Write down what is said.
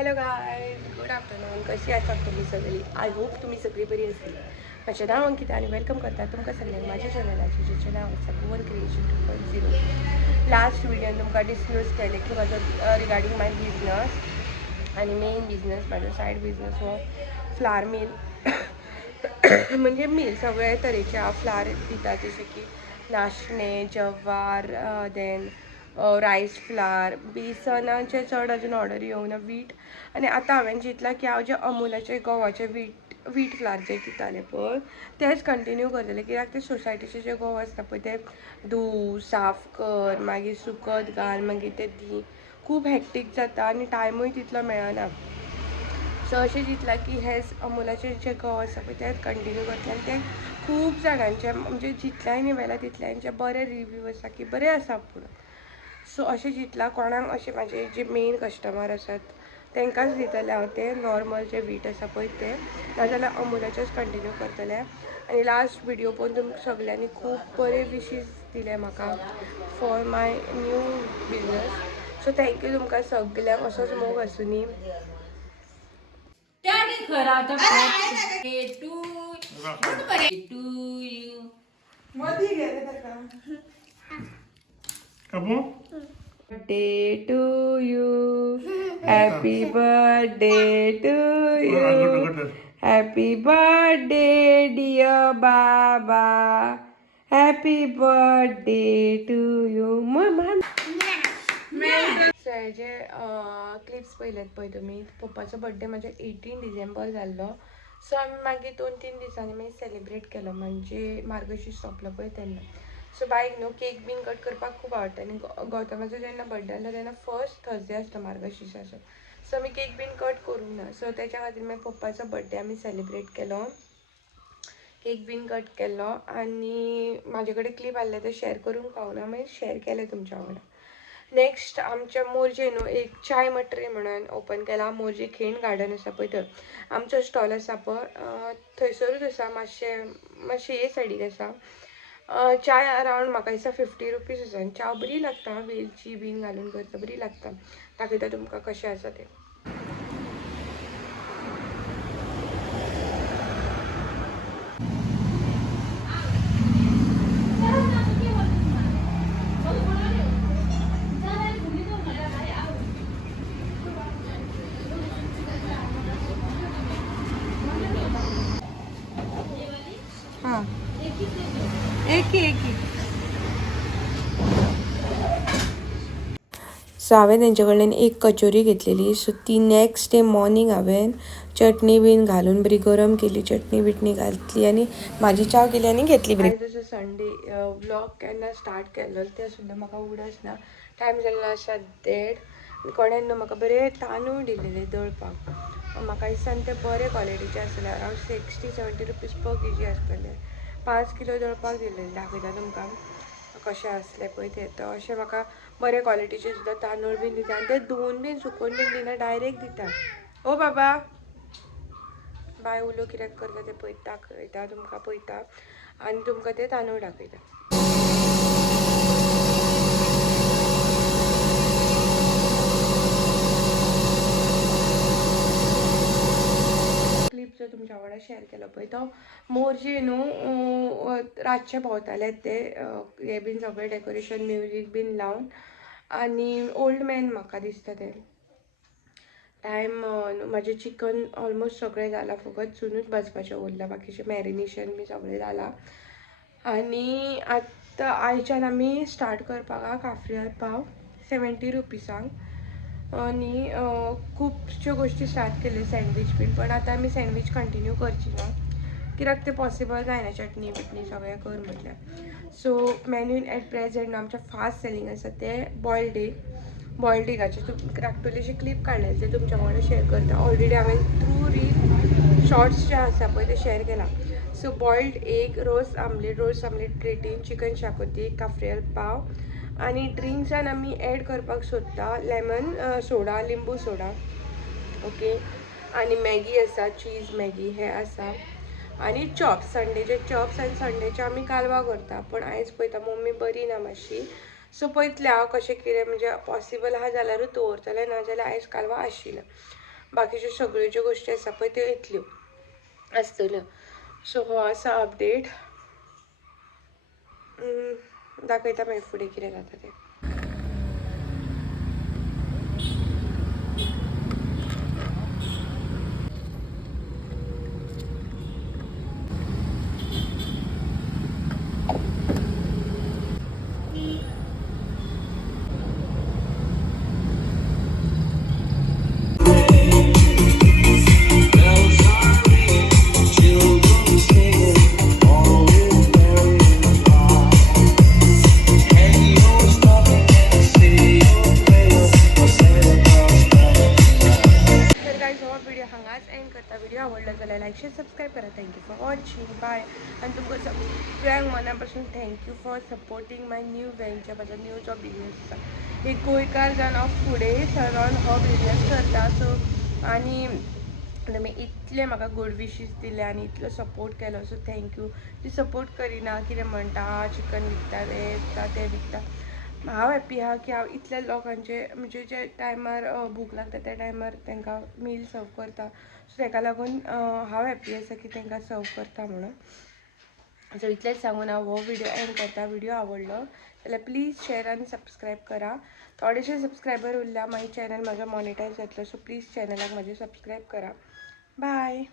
Hello guys, good afternoon. कशी आसात तुम्ही सगळी? आय होप तुम्ही सगळी बरी असतील. माझें नाव अंकिता आणि वेलकम करता तुमकां सगळ्यांक माझ्या चॅनलाचेर जेचें नाव आसा भुवन क्रिएशन 2.0. लास्ट व्हिडिओन तुमकां डिस्क्लोज केलें की म्हाजो रिगार्डींग माय बिजनस आनी मेन बिजनस म्हाजो सायड बिजनस हो फ्लावर मिल. म्हणजे मिल सगळे तरेचे हांव फ्लावर दिता, जशें की नाशणे, जवार, देन रायस फ्लावर, बेसनाचे चड अजून ऑर्डर येवंक ना, वीट. आनी आतां हांवें चिंतलां की हांव जे अमुलाचे गव्हाचे वीट फ्लावर जे दितालें पळय तेच कंटिन्यू करतलें, कित्याक ते सोसायटीचे जे गंव आसता पळय ते धुव साफ कर, मागीर सुकत घाल, मागीर ते दी, खूब हॅक्टीक जाता आनी टायमूय तितलो मेळना. सो अशें चिंतलां की हेच अमुलाचे जे गंव आसा पळय तेच कंटिन्यू करतलें. आनी ते खूब जाणांचे म्हणजे जितल्यांनी व्हेला तितल्यांचे बरे रिव्यू आसा की बरें आसा पूण. सो अशें चिंतलां कोणाक अशें म्हाजे जे मेन कस्टमर आसात तांकांच दितलें हांव ते नॉर्मल जे वीट आसा पळय ते, नाजाल्यार अमुलाचेच कंटिन्यू करतलें. आनी लास्ट व्हिडिओ पळोवन तुमकां सगळ्यांनी खूब बरे विशीस दिले म्हाका for my new business. So thank you तुमकां सगळ्यांक. असोच मोग आसूं न्ही. Birthday to you, happy birthday to you, happy birthday dear Baba, happy birthday to you. So हे जे क्लिप्स पळयलेत पळय तुमी, पप्पाचो बर्थडे म्हाजो 18 डिसेंबर जाल्लो. सो आमी मागीर 2-3 दिसांनी मागीर सेलिब्रेट केलो, म्हणजे मार्गशीर्स सोंपलो पळय तेन्ना. सो बायक न्हू केक बीन कट करपाक खूब आवडटा आनी गौतमाचो जेन्ना बर्थडे आसलो तेन्ना फर्स्ट थर्सडे आसता मार्गशीर्साचो. सो आमी केक बीन कट करूंक ना. सो तेच्या खातीर मागीर पप्पाचो बर्थडे आमी सेलिब्रेट केलो, केक बीन कट केलो. आनी म्हाजे कडेन क्लिप आसले ते शेअर करूंक पावना, मागीर शेअर केले तुमच्या वांगडा. नेक्स्ट आमच्या मोरजे न्हू एक चाय मट्री म्हणून ओपन केला. मोरजे खैण गार्डन आसा पळय थंय आमचो स्टॉल आसा पळय, थंयसरूच आसा, मातशें हे सायडीक आसा. चाय अरावंड म्हाका दिसता 50 रुपीज आसा. आनी च्या बरी लागता, वेलची बीन घालून करता बरी लागता. दाखयता तुमकां कशें आसा तें. हां एक सो हांवें तेंचे कडल्यान एक कचोरी घेतलेली. सो ती नेक्स्ट डे मॉर्निंग हांवें चटणी बीन घालून बरी गरम केली, चटणी बिटणी घातली आनी म्हाजी चाव केली आनी घेतली बरी. जसो संडे व्लॉग केन्ना स्टार्ट केल्लो तें सुद्दां म्हाका उगडास ना. टायम जाल्लो आसा 1:30. कोणें न्हू म्हाका बरे तांदूळ दिलेले दळपाक. म्हाका दिसता ते बरे क्वॉलिटीचे आसतले, अरावंड 60-70 रुपीज पर केजी आसतले. 5 किलो दळपाक दिलेले. दाखयता तुमकां कशें आसलें पळय तें. तर अशें म्हाका बरे क्वॉलिटीचे सुद्दां तांदूळ बीन दिता आनी ते धुवन बीन सुकोवन बीन दिना, डायरेक्ट दिता. ओ बाबा बाय उलो कित्याक करता तें पळयता, दाखयता तुमकां पळयता आनी तुमकां ते तांदूळ दाखयता. क्लिप जो तुमच्या वांगडा शेअर केलो पळय तो मोरजे न्हू रातचे भोंवताले ते हे बीन सगळें डेकोरेशन म्युजीक बीन लावन. आनी ओल्ड मॅन म्हाका दिसता ते टायम म्हाजें चिकन ऑलमोस्ट सगळें जालां, फकत चुनूच भाजपाचें उरलां, बाकीचें मॅरिनेशन बी सगळें जालां. आनी आतां आयच्यान आमी स्टार्ट करपाक आहा काफ्रियाल पाव 70 रुपीजांक. आनी खुबश्यो गोश्टी स्टार्ट केल्यो, सँडवीच बीन, पण आतां आमी सँडवीच कंटिन्यू करची ना कित्याक ते पॉसिबल जायना, चटणी बिटणी सगळें कर म्हटल्यार. सो मेन्यून एट प्रेझेंट आमचें फास्ट सेलींग आसा ते बॉयल्ड एगाचे धाकटुलेशे क्लिप काडलेले ते तुमच्या वांगडा शेअर करता. ऑलरेडी हांवें थ्रू रील शॉर्ट्स जे आसा पळय ते शेअर केला. सो बॉयल्ड एग, रोस आमलेट प्लेटीन, चिकन शाकोती, काफ्रियाल पाव. आनी ड्रिंक्सान आमी एड करपाक सोदता लेमन सोडा, लिंबू सोडा, ओके. आनी मॅगी आसा, चीज मॅगी हे आसा. आनी चॉप्स, संडेचे चॉप्स, आनी संडेचे आमी कालवां करता. पण आयज पळयता मम्मी बरी ना मातशी, सो पळयतलें हांव कशें कितें म्हणजे पॉसिबल आहा जाल्यारूच दवरतलें, नाजाल्यार आयज कालवां आशिना. बाकीच्यो सगळ्यो ज्यो गोष्टी आसा पळय त्यो येतल्यो आसतल्यो. सो हो आसा अपडेट. दाखयता मागीर फुडें कितें जाता तें. व्हिडिओ आवडला जाल्यार लाईक शेअर सबस्क्राईब करा. Thank you for watching. बाय. आणि तुमकां सगळ्यांक मनापासून thank you for supporting my new venture. म्हाजो न्यू जो बिजनेस आसा एक गोंयकार जावन हांव फुडें सरोन हो बिजनेस करता. सो आनी तुमी इतले म्हाका गूड विशीस दिले आनी इतलो सपोर्ट केलो. So thank you. जी सपोर्ट करिना कितें म्हणटा चिकन विकता हें विकता तें विकता, हांव हॅप्पी आहा की हांव इतल्या लोकांचे म्हणजे जे टायमार भूक लागता त्या टायमार तांकां मील सर्व करता. सो ताका लागून हांव हॅप्पी आसा की तांकां सर्व करता म्हणून. सो इतलेंच सांगून हांव हो व्हिडिओ एंड करता. व्हिडिओ आवडलो जाल्यार प्लीज शेअर आनी सबस्क्रायब करा. थोडेशे सबस्क्रायबर उरल्या मागीर चॅनल म्हाजो मॉनिटायज जातलो. सो प्लीज चॅनलाक म्हाजे सबस्क्रायब करा. बाय.